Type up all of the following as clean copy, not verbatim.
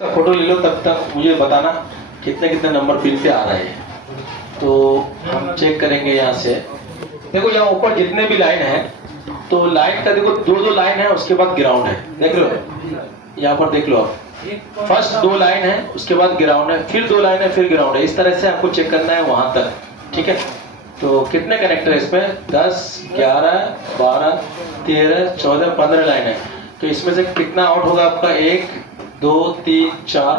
Photo ले लो, तब तक मुझे बताना कितने कितने नंबर पिन पे आ रहे हैं। तो हम चेक करेंगे यहाँ से। देखो यहाँ ऊपर जितने भी लाइन है, तो लाइन का देखो दो लाइन है, उसके बाद ग्राउंड है। देख लो यहाँ पर, देख लो आप, फर्स्ट 2 लाइन है, उसके बाद ग्राउंड है, फिर 2 लाइन है, फिर ग्राउंड है। इस तरह से आपको चेक करना है वहां तक, ठीक है। तो कितने कनेक्टर है इसमें? 10, 11, 12, 13, 14, 15 लाइन है। तो इसमें से कितना आउट होगा आपका? 1, 2, 3, 4,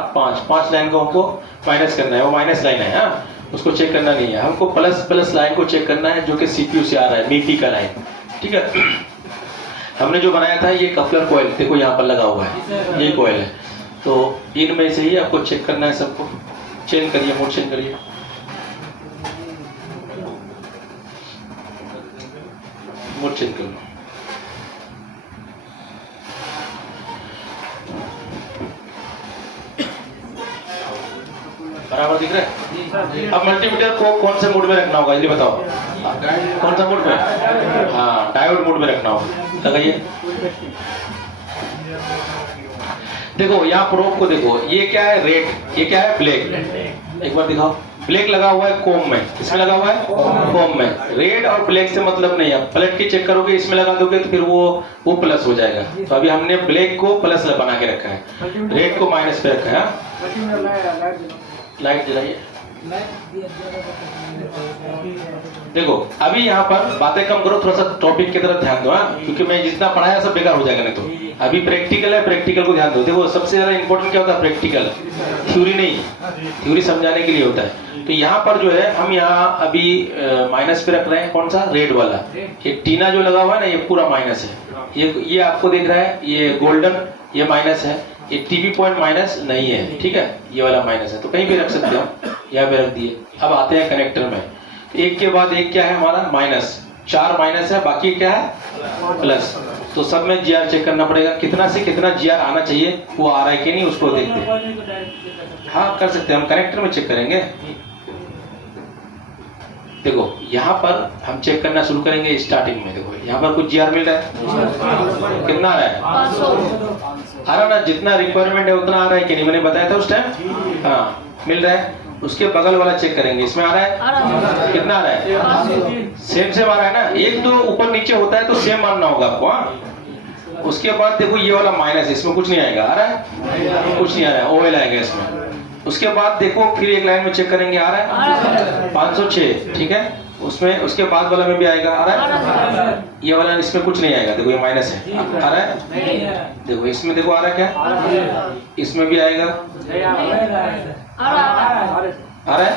5 लाइन को हमको माइनस करना है। वो माइनस लाइन है, हाँ, उसको चेक करना नहीं है हमको। प्लस लाइन को चेक करना है, जो कि सीपीयू से आ रहा है, मीपी का लाइन, ठीक है। हमने जो बनाया था ये कपलर कॉइल, देखो यहाँ पर लगा हुआ है, ये कॉइल है। तो इनमें से ही आपको चेक करना है सबको। चेंज करिए, मोड चेंज करिए। मोड चेंज कर लो। बराबर दिख रहा है? अब मल्टीमीटर को कौन से मोड में रखना होगा, ये बताओ। कौन सा मोड में? हाँ, डायोड मोड में रखना होगा। लगाइए। देखो यहाँ प्रोब को देखो, ये क्या है? रेड, ये क्या है? ब्लैक। एक बार दिखाओ। ब्लैक लगा हुआ है कोम में, इसमें लगा हुआ है कोम में। रेड और ब्लैक से मतलब नहीं है। पलट के चेक करोगे, इसमें लगा दोगे तो फिर वो प्लस हो जाएगा। तो अभी हमने ब्लैक को प्लस बना के रखा है, रेड को माइनस पे रखा है। लाइट जलाइए। देखो अभी यहाँ पर बातें कम करो, थोड़ा सा टॉपिक की तरफ ध्यान दो, क्योंकि मैं जितना पढ़ाया सब बेकार हो जाएगा नहीं तो। अभी प्रैक्टिकल है, प्रैक्टिकल को ध्यान दो। देखो सबसे ज्यादा इंपॉर्टेंट क्या होता है? प्रैक्टिकल, थ्योरी नहीं। थ्योरी समझाने के लिए होता है। तो यहाँ पर जो है, हम यहाँ अभी माइनस पे रख रहे हैं। कौन सा? रेड वाला। ये टीना जो लगा हुआ है ना, ये पूरा माइनस है। ये आपको दिख रहा है, ये गोल्डन, ये माइनस है। ये टीवी पॉइंट माइनस नहीं है, ठीक है, ये वाला माइनस है। तो कहीं भी रख सकते हो, यहाँ पे रख दिए। अब आते हैं कनेक्टर में। एक के बाद एक क्या है हमारा? माइनस। 4 माइनस है, बाकी क्या है? प्लस। तो सब में जीआर चेक करना पड़ेगा, कितना से कितना जीआर आना चाहिए, वो आ रहा है कि नहीं, उसको देखते हैं। हाँ कर सकते हैं, हम कनेक्टर में चेक करेंगे। देखो यहाँ पर हम चेक करना शुरू करेंगे स्टार्टिंग में। देखो यहाँ पर कुछ जीआर मिल रहा है, कितना आ रहा है? 500 आ रहा ना, जितना रिक्वायरमेंट है उतना आ रहा है कि नहीं, मैंने बताया था उस टाइम। हाँ मिल रहा है। उसके बगल वाला चेक करेंगे, इसमें आ रहा है, कितना आ रहा है? सेम आ रहा है ना। एक तो ऊपर नीचे होता है तो सेम मानना होगा आपको, हाँ। उसके बाद देखो ये वाला माइनस, इसमें कुछ नहीं आएगा। आ रहा है? कुछ नहीं आ रहा है, ओएल आएगा इसमें। उसके बाद देखो फिर एक लाइन में चेक करेंगे, आ रहा है 506, ठीक है। उसमें उसके बाद वाला में भी आएगा, आ रहा है। ये वाला इसमें कुछ नहीं आएगा, देखो ये माइनस है, आ रहा है। देखो इसमें देखो आ रहा है क्या? इसमें भी आएगा, आ रहा है।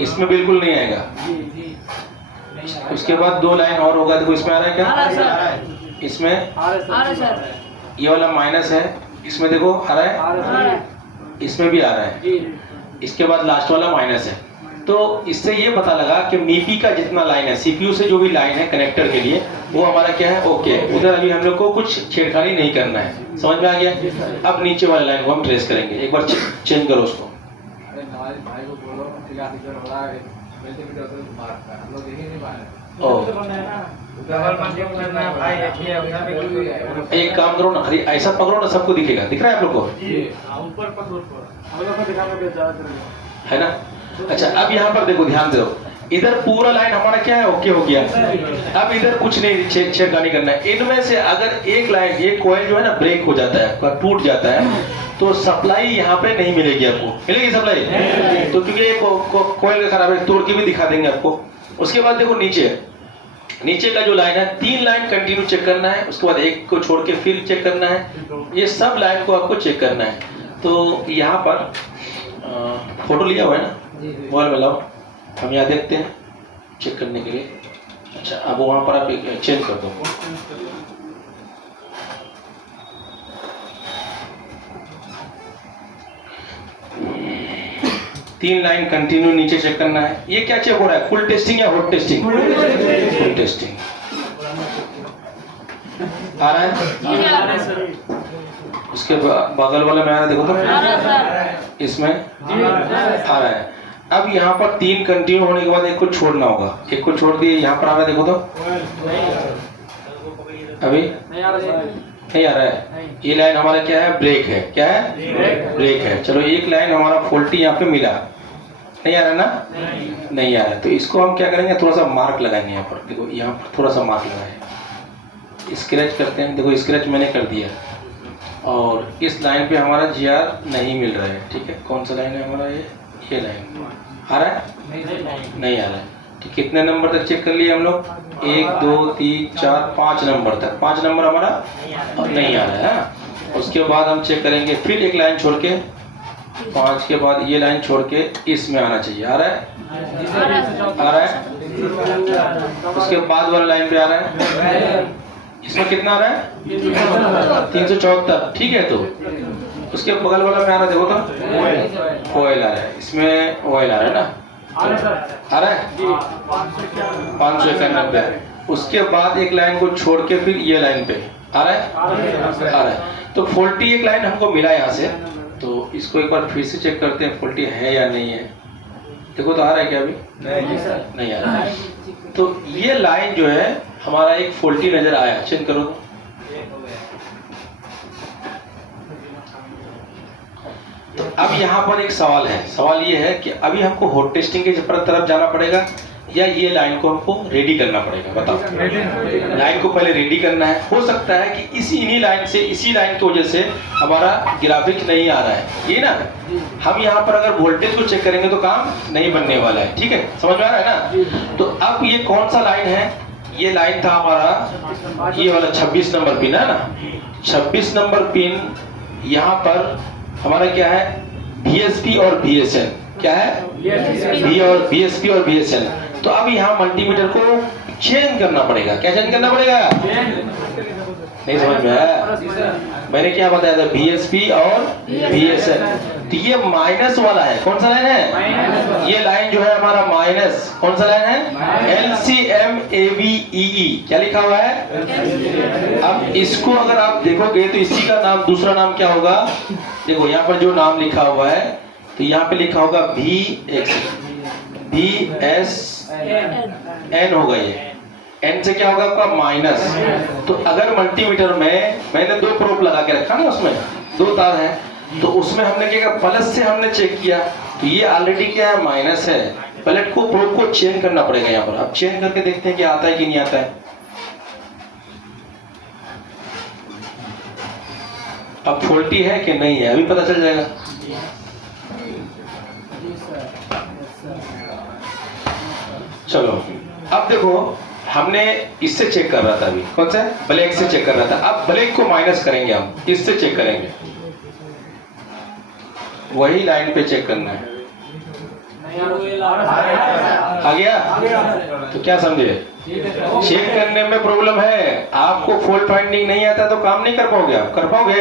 इसमें बिल्कुल नहीं आएगा। उसके बाद 2 लाइन और होगा, देखो इसमें आ रहा है क्या? इसमें ये वाला माइनस है, इसमें देखो आ रहा है, इसमें भी आ रहा है। इसके बाद लास्ट वाला माइनस है। तो इससे ये पता लगा कि मीपी का जितना लाइन है, सीपीयू से जो भी लाइन है कनेक्टर के लिए, वो हमारा क्या है? ओके। उधर अभी हम लोग को कुछ छेड़खानी नहीं करना है। समझ में आ गया? अब नीचे वाले लाइन को हम ट्रेस करेंगे। एक बार चेंज करो उसको। एक काम करो ना, खाली ऐसा पकड़ो ना, सबको दिखेगा। दिख रहा है आप लोग को? है ना? अच्छा अब यहाँ पर देखो, ध्यान दो। इधर पूरा लाइन हमारा क्या है? ओके हो गया। अब इधर कुछ नहीं छेड़खानी करना है। इनमें से अगर एक लाइन, ये कॉइल जो है ना ब्रेक हो जाता है, टूट जाता है, तो सप्लाई यहाँ पे नहीं मिलेगी आपको। मिलेगी सप्लाई? तो क्योंकि ये कॉइल खराब है, तोड़ के भी दिखा देंगे आपको। उसके बाद देखो नीचे का जो लाइन है, 3 लाइन कंटिन्यू चेक करना है। उसके बाद एक को छोड़ के फिर चेक करना है। ये सब लाइन को आपको चेक करना है। तो यहाँ पर फोटो लिया हुआ है ना, मोबाइल में लाओ, हम यहाँ देखते हैं चेक करने के लिए। अच्छा अब वहाँ पर आप चेंज कर दो। तीन लाइन कंटिन्यू नीचे चेक करना है। ये क्या चेक हो रहा है? फुल टेस्टिंग या हॉट टेस्टिंग? Full testing. आ रहा है? उसके बगल वाले में आ रहा है, देखो तो इसमें आ रहा है। अब यहाँ पर 3 कंटिन्यू होने के बाद एक को छोड़ना होगा। एक को छोड़ दिए, यहाँ पर आ रहा है, देखो तो अभी नहीं आ रहा है। ये लाइन हमारा क्या है, ब्रेक है, क्या है, ब्रेक है। चलो एक लाइन हमारा फॉल्टी यहाँ पे मिला, नहीं आ रहा ना, नहीं आ रहा। तो इसको हम क्या करेंगे, थोड़ा सा मार्क लगाएंगे यहाँ पर। देखो यहाँ पर थोड़ा सा मार्क लगाए, स्क्रैच करते हैं। देखो स्क्रैच मैंने कर दिया, और इस लाइन पे हमारा GR नहीं मिल रहा है। ठीक है, कौन सा लाइन है हमारा, ये लाइन आ रहा है, नहीं आ रहा है। तो कितने नंबर तक चेक कर लिए हम लोग, 1 2 3 4 5 नंबर तक। 5 नंबर हमारा नहीं आ रहा है। उसके बाद हम चेक करेंगे फिर एक लाइन छोड़ के, 5 के बाद ये लाइन छोड़ के इसमें आना चाहिए। आ रहा है, आ रहा है। उसके बाद वाला लाइन पे आ रहा है, इसमें कितना आ रहा है, 374। ठीक है, तो उसके बगल वाला में आ रहा है, देखो तो OL आ रहा है, इसमें OL आ रहा है ना, आ रहा है 591। उसके बाद एक लाइन को छोड़ के फिर ये लाइन पे आ रहा है, आ रहा है। तो फॉल्टी एक लाइन हमको मिला यहाँ से, तो इसको एक बार फिर से चेक करते हैं फॉल्टी है या नहीं है। देखो तो आ रहा है क्या, अभी नहीं आ रहा है। तो ये लाइन जो है हमारा एक फॉल्टी नजर आया, चेक करो। तो अब यहाँ पर एक सवाल है, सवाल ये है कि अभी हमको हॉट टेस्टिंग के तरफ जाना पड़ेगा या ये लाइन को हमको रेडी करना पड़ेगा, बताओ। लाइन को पहले रेडी करना है। हो सकता है कि इन्हीं लाइन से, इसी लाइन की वजह से हमारा ग्राफिक नहीं आ रहा है, ये ना। हम यहाँ पर अगर वोल्टेज को चेक करेंगे तो काम नहीं बनने वाला है। ठीक है, समझ में आ रहा है ना। तो अब ये कौन सा लाइन है, ये लाइन था हमारा ये वाला 26 नंबर पिन है ना। 26 नंबर पिन यहाँ पर हमारा क्या है, VSP और VSN, क्या है, VSP और VSN। तो अब यहाँ मल्टीमीटर को चेंज करना पड़ेगा। क्या चेंज करना पड़ेगा, नहीं समझ में आया। मैंने क्या बताया था, VSP और VSN। तो ये माइनस वाला है, कौन सा लाइन है, ये लाइन जो है हमारा माइनस, कौन सा लाइन है, LCMAVEE। क्या लिखा हुआ है। अब इसको अगर आप देखोगे तो इसी का नाम, दूसरा नाम क्या होगा, देखो यहाँ पर जो नाम लिखा हुआ है, तो यहाँ पे लिखा होगा VSN होगा। ये N से क्या होगा आपका, माइनस। तो अगर मल्टीमीटर में मैंने 2 प्रोब लगा के रखा ना, उसमें 2 तार है, तो उसमें हमने क्या किया, प्लस से हमने चेक किया, तो ये ऑलरेडी क्या है, माइनस है। प्लेट को, प्रोब को चेंज करना पड़ेगा यहाँ पर। अब चेंज करके देखते हैं कि आता है कि नहीं आता है। अब फॉल्टी है कि नहीं है, अभी पता चल जाएगा। चलो अब देखो, हमने इससे चेक कर रहा था अभी, कौन सा, ब्लैक से चेक कर रहा था। अब ब्लैक को माइनस करेंगे, हम इससे चेक करेंगे, वही लाइन पे चेक करना है। आ गया, तो क्या समझे, चेक करने में प्रॉब्लम है। आपको फॉल्ट फाइंडिंग नहीं आता तो काम नहीं कर पाओगे, आप कर पाओगे।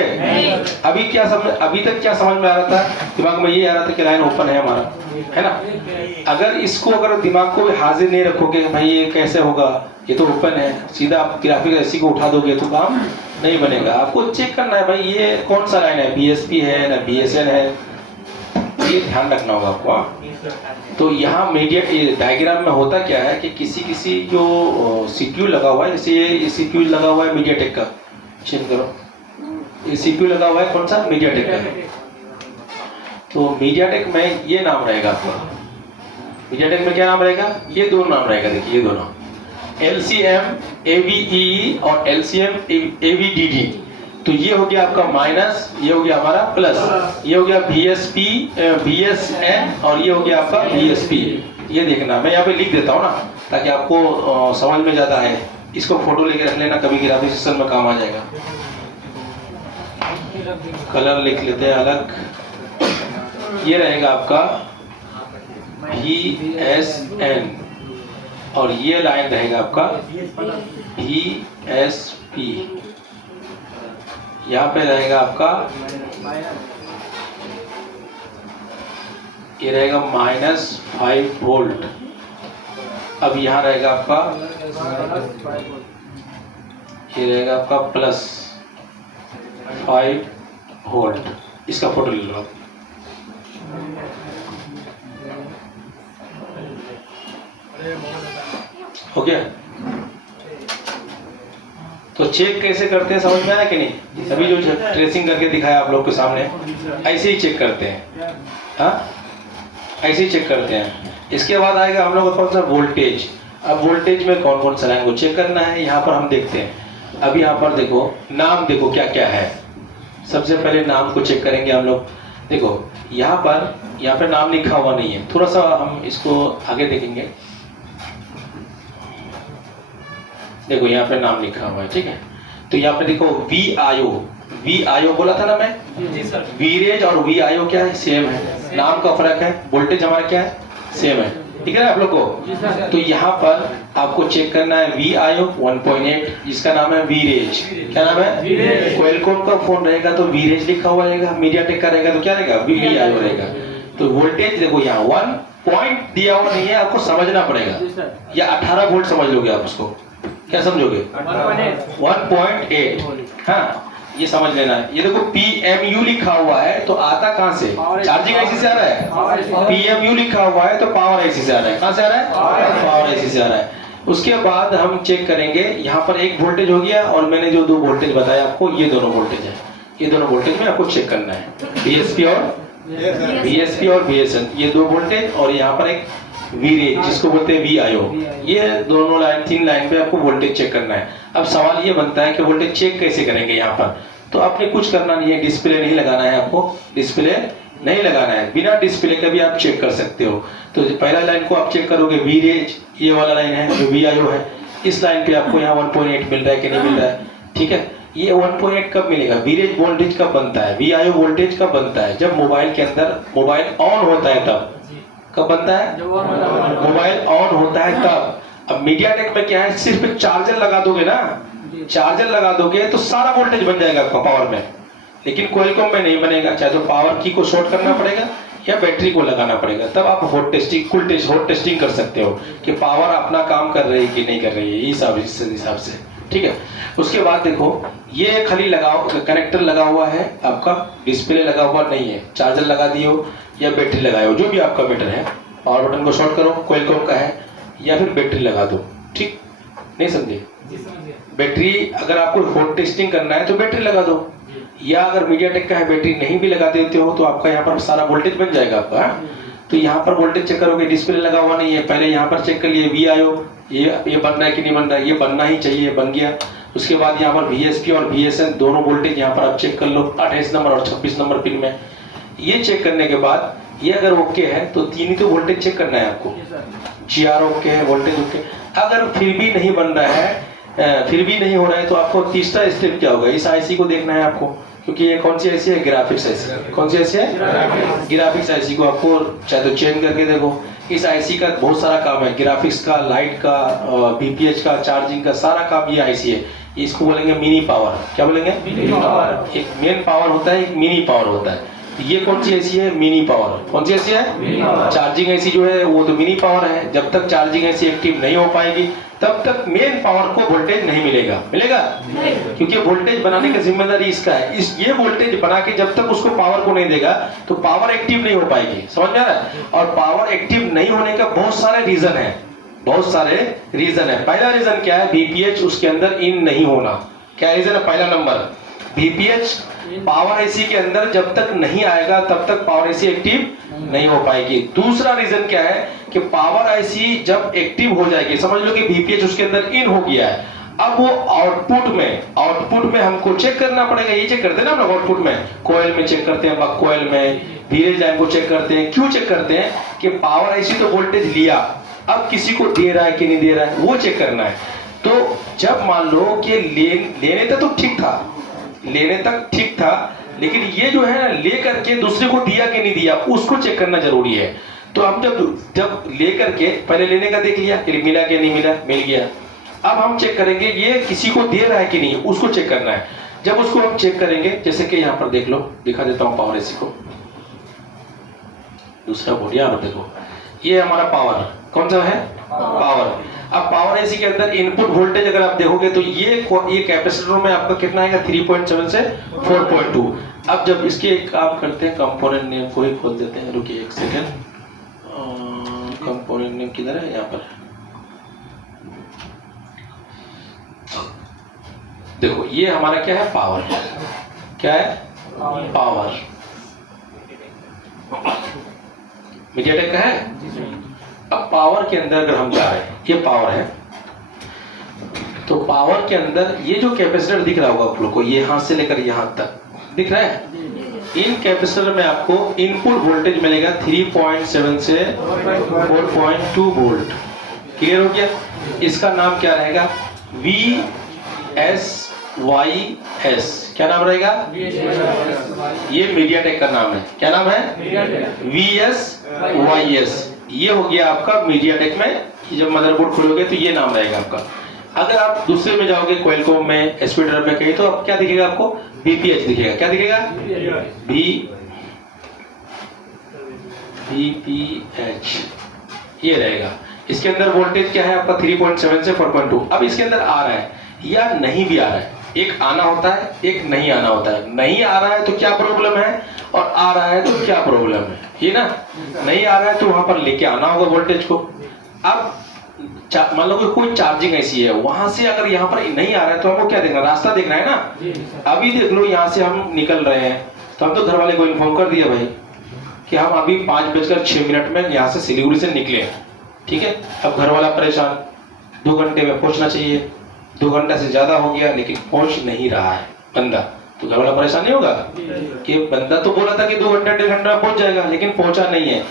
अभी क्या समझ, अभी तक क्या समझ में आ रहा था, दिमाग में ये आ रहा था कि लाइन ओपन है हमारा, है ना। अगर इसको, अगर दिमाग को हाजिर नहीं रखोगे भाई ये कैसे होगा, ये तो ओपन है, सीधा आप ग्राफिक ऐसी को उठा दोगे तो काम नहीं बनेगा। आपको चेक करना है भाई ये कौन सा लाइन है, VSP है ना VSN है, ये ध्यान रखना होगा आपको। तो यहाँ मीडिया डायग्राम में होता क्या है कि किसी जो CPU लगा हुआ है, जैसे ये CPU लगा हुआ है मीडियाटेक का, चेक करो, ये CPU लगा हुआ है कौन सा, मीडियाटेक का। तो मीडियाटेक में ये नाम रहेगा आपका, मीडियाटेक में क्या नाम रहेगा, ये 2 नाम रहेगा। देखिए ये दोनों, LCMAVEE और LCMAVDD। तो ये हो गया आपका माइनस, ये हो गया हमारा प्लस, ये हो गया VSP VSN और ये हो गया आपका VSP। ये देखना, मैं यहाँ पे लिख देता हूँ ना, ताकि आपको समझ में ज़्यादा है। इसको फोटो लेके रख लेना, कभी ग्राफिक सेशन में काम आ जाएगा। कलर लिख लेते हैं अलग, ये रहेगा आपका VSN और ये लाइन रहेगा आपका VSP। यहाँ पे रहेगा आपका, ये रहेगा -5 वोल्ट। अब यहाँ रहेगा आपका, ये रहेगा आपका +5 वोल्ट। इसका फोटो ले लो। हो गया। तो चेक कैसे करते हैं समझ में आया कि नहीं? अभी जो ट्रेसिंग करके दिखाया आप लोग के सामने, ऐसे ही चेक करते हैं। हाँ, ऐसे ही चेक करते हैं। इसके बाद आएगा हम लोग का कौन सा, वोल्टेज। अब वोल्टेज में कौन कौन सा लाइन को चेक करना है, यहाँ पर हम देखते हैं। अभी यहाँ पर देखो, नाम देखो क्या क्या है। सबसे पहले नाम को चेक करेंगे हम लोग। देखो यहाँ पर नाम लिखा हुआ नहीं है, थोड़ा सा हम इसको आगे देखेंगे। देखो यहाँ पे नाम लिखा हुआ है, ठीक है। तो यहाँ पे देखो VIO बोला था ना मैं, वीरेज और VIO क्या है, सेम है। नाम का फर्क है, वोल्टेज हमारा क्या है, सेम है। ठीक है ना आप लोग को? तो यहाँ पर आपको चेक करना है VIO 1.8, जिसका नाम है वीरेज। क्या नाम है? क्वेलकॉम का फोन रहेगा तो वीरेज लिखा हुआ रहेगा, मीडियाटेक का रहेगा तो क्या रहेगा, VIO रहेगा। तो वोल्टेज देखो यहाँ 1 पॉइंट दिया हुआ नहीं है, आपको समझना पड़ेगा। या 18 वोल्ट समझ लोगे आप उसको, क्या समझोगे? 1.8। हाँ, ये समझ लेना है। ये देखो PMU लिखा हुआ है तो आता कहां से, चार्जिंग IC से आ रहा है। PMU लिखा हुआ है तो पावर IC से आ रहा है। कहां से आ रहा है? पावर IC से आ रहा है। उसके बाद हम चेक करेंगे, यहाँ पर एक वोल्टेज हो गया और मैंने जो 2 वोल्टेज बताया आपको, ये दोनों वोल्टेज है। ये दोनों वोल्टेज में आपको चेक करना है, VSP और VSN, ये 2 वोल्टेज। और यहाँ पर एक वीरेज जिसको बोलते हैं VIO, ये दोनों लाइन 3 लाइन पे आपको वोल्टेज चेक करना है। अब सवाल ये बनता है कि वोल्टेज चेक कैसे करेंगे यहाँ पर? तो आपने कुछ करना नहीं है, डिस्प्ले नहीं लगाना है आपको, डिस्प्ले नहीं लगाना है, बिना डिस्प्ले का भी आप चेक कर सकते हो। तो पहला लाइन को आप चेक करोगे, वीरेज ये वाला लाइन है जो VIO है, इस लाइन पे आपको यहाँ 1.8 मिल रहा है कि नहीं मिल रहा है? ठीक है। ये 1.8 कब मिलेगा? वीरेज वोल्टेज कब बनता है, VIO वोल्टेज कब बनता है? जब मोबाइल के अंदर मोबाइल ऑन होता है तब। कब बनता है? मोबाइल ऑन होता है तब। अब मीडियाटेक में क्या है, सिर्फ चार्जर लगा दोगे ना, चार्जर लगा दोगे तो सारा वोल्टेज बन जाएगा आपका पावर में। लेकिन क्वेलकॉम में नहीं बनेगा, चाहे तो पावर की को शॉर्ट करना पड़ेगा या बैटरी को लगाना पड़ेगा, तब आप हॉट टेस्टिंग कर सकते हो कि पावर अपना काम कर रही है कि नहीं कर रही है, इस हिसाब से। ठीक है। उसके बाद देखो, ये खाली लगाओ, कनेक्टर लगा हुआ है आपका, डिस्प्ले लगा हुआ नहीं है। चार्जर लगा दियो या बैटरी लगाए हो, जो भी आपका बेटर है। पावर बटन को शॉर्ट करो, क्वेलकॉम का है, या फिर बैटरी लगा दो। ठीक, नहीं समझे? बैटरी अगर आपको हॉट टेस्टिंग करना है तो बैटरी लगा दो, या अगर मीडियाटेक का है बैटरी नहीं भी लगा देते हो तो आपका यहाँ पर सारा वोल्टेज बन जाएगा आपका। तो यहाँ पर वोल्टेज चेक करोगे, डिस्प्ले लगा हुआ नहीं है, पहले यहाँ पर चेक कर लिए VIO ये बन रहा है कि नहीं बन रहा है, ये बनना ही चाहिए, बन गया। उसके बाद यहाँ पर VSP और VSN दोनों वोल्टेज यहाँ पर आप चेक कर लो, 28 नंबर और 26 नंबर पिन में। ये चेक करने के बाद ये अगर ओके है तो 3 ही तो वोल्टेज चेक करना है आपको। GR ओके है, वोल्टेज ओके। अगर फिर भी नहीं बन रहा है, फिर भी नहीं हो रहा है, तो आपको तीसरा स्टेप क्या होगा, इस IC को देखना है आपको, क्योंकि ये कौन सी IC है, ग्राफिक्स IC। कौन सी IC है? ग्राफिक्स IC को आपको चाहे तो चेंज करके देखो। इस IC का बहुत सारा काम है, ग्राफिक्स का, लाइट का, BPH का, चार्जिंग का, सारा काम ये IC है। इसको बोलेंगे मिनी पावर। क्या बोलेंगे? Mini power. एक मेन पावर होता है, एक मिनी पावर होता है। ये कौन सी IC है? Mini power. कौन सी IC है? चार्जिंग IC जो है वो तो मिनी पावर है। जब तक चार्जिंग IC एक्टिव नहीं हो पाएगी तब तक मेन पावर को वोल्टेज नहीं मिलेगा। मिलेगा? क्योंकि वोल्टेज बनाने की जिम्मेदारी इसका है। ये वोल्टेज बना के जब तक उसको पावर को नहीं देगा तो पावर एक्टिव नहीं हो पाएगी। समझ में आ रहा है? और पावर एक्टिव नहीं होने का बहुत सारे रीजन है, बहुत सारे रीजन है। पहला रीजन क्या है? BPH उसके अंदर इन नहीं होना। क्या रीजन है? पहला नंबर BPH पावर IC के अंदर जब तक नहीं आएगा तब तक पावर IC एक्टिव नहीं हो पाएगी। दूसरा रीजन क्या है कि पावर IC जब एक्टिव हो जाएगी, समझ लो कि BPH उसके अंदर इन हो गया है, अब वो आउटपुट में हमको चेक करना पड़ेगा। ये चेक करते हैं ना हम लोग, आउटपुट में कोयल में चेक करते हैं, बक कोयल में वीरेज लाइन को चेक करते हैं। क्यों चेक करते हैं? कि पावर IC तो वोल्टेज लिया, अब किसी को दे रहा है कि नहीं दे रहा है, वो चेक करना है। तो जब मान लो कि लेने तक तो ठीक था, लेने तक ठीक था, लेकिन ये जो है ना ले करके दूसरे को दिया कि नहीं दिया, उसको चेक करना जरूरी है। तो हम जब ले करके पहले लेने का देख लिया कि मिला कि नहीं मिला, मिल गया। अब हम चेक करेंगे ये किसी को दे रहा है कि नहीं, उसको चेक करना है। जब उसको हम चेक करेंगे, जैसे कि यहाँ पर देख लो, दिखा देता हूँ पावर IC को, दूसरा बोर्ड यहाँ पर देखो, ये हमारा पावर कौन सा है? पावर। अब पावर IC के अंदर इनपुट वोल्टेज अगर आप देखोगे तो ये कैपेसिटर में आपका कितना आएगा? 3.7 से 4.2। अब जब इसके एक काम करते हैं, कंपोनेंट नेम को ही खोल देते हैं, रुकिए एक सेकंड। कंपोनेंट नेम किधर है? यहाँ पर देखो ये हमारा क्या है, पावर। क्या है, पावर। मीडियाटेक का है। अब पावर के अंदर अगर हम जा रहे हैं, ये पावर है, तो पावर के अंदर ये जो कैपेसिटर दिख रहा होगा आप लोग को, ये यहां से लेकर यहां तक दिख रहा है। इन कैपेसिटर में आपको इनपुट वोल्टेज मिलेगा 3.7 से 4.2 वोल्ट। क्लियर हो गया? इसका नाम क्या रहेगा, VSYS। क्या नाम रहेगा? ये मीडियाटेक का नाम है। क्या नाम है? VSYS। ये हो गया आपका मीडियाटेक में, जब मदरबोर्ड खोलोगे तो ये नाम रहेगा आपका। अगर आप दूसरे में जाओगे, क्वालकॉम में, एस्पीड्रम में कहीं, तो अब क्या दिखेगा आपको, VPH दिखेगा। क्या दिखेगा? VPH ये रहेगा। इसके अंदर वोल्टेज क्या है आपका, 3.7 से 4.2। अब इसके अंदर आ रहा है या नहीं भी आ रहा है, एक आना होता है, एक नहीं आना होता है। नहीं आ रहा है तो क्या प्रॉब्लम है, और आ रहा है तो क्या प्रॉब्लम है, ये ना। नहीं आ रहा है तो वहां पर लेके आना होगा वोल्टेज को। अब मान लो कि कोई चार्जिंग ऐसी है, वहां से अगर यहाँ पर नहीं आ रहा है तो हमको क्या देखना, रास्ता देखना है ना। अभी देख लो, यहाँ से हम निकल रहे हैं, तो हम तो घर वाले को इन्फॉर्म कर दिया भाई कि हम अभी 5:06 में यहाँ से सिलीगुड़ी से निकले, ठीक है। अब घर वाला परेशान, 2 घंटे में पहुंचना चाहिए, 2 घंटा से ज्यादा हो गया लेकिन पहुंच नहीं रहा है बंदा, तो घर वाला परेशान नहीं होगा कि बंदा तो बोला था कि 2 घंटा 1.5 घंटा में पहुंच जाएगा, लेकिन पहुंचा नहीं है।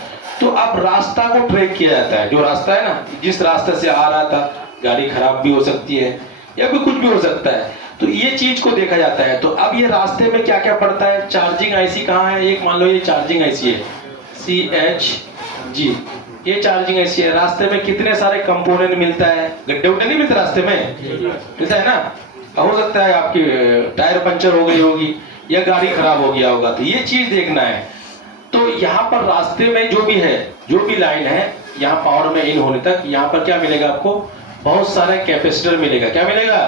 तो अब रास्ता को ट्रैक किया जाता है, जो रास्ता है ना, जिस रास्ते से आ रहा था, गाड़ी खराब भी हो सकती है या फिर कुछ भी हो सकता है, तो ये चीज को देखा जाता है। तो अब ये रास्ते में क्या क्या पड़ता है, चार्जिंग आईसी कहाँ है, एक मान लो ये चार्जिंग आईसी है CHG, ये चार्जिंग आईसी है। रास्ते में कितने सारे कंपोनेंट मिलता है, गड्ढे उड्ढे नहीं मिलते रास्ते में, मिलता है ना। हो सकता है आपकी टायर पंचर हो गई होगी या गाड़ी खराब हो गया होगा, तो ये चीज देखना है। तो यहाँ पर रास्ते में जो भी है, जो भी लाइन है, यहाँ पावर में इन होने तक, यहाँ पर क्या मिलेगा आपको, बहुत सारे कैपेसिटर मिलेगा। क्या मिलेगा,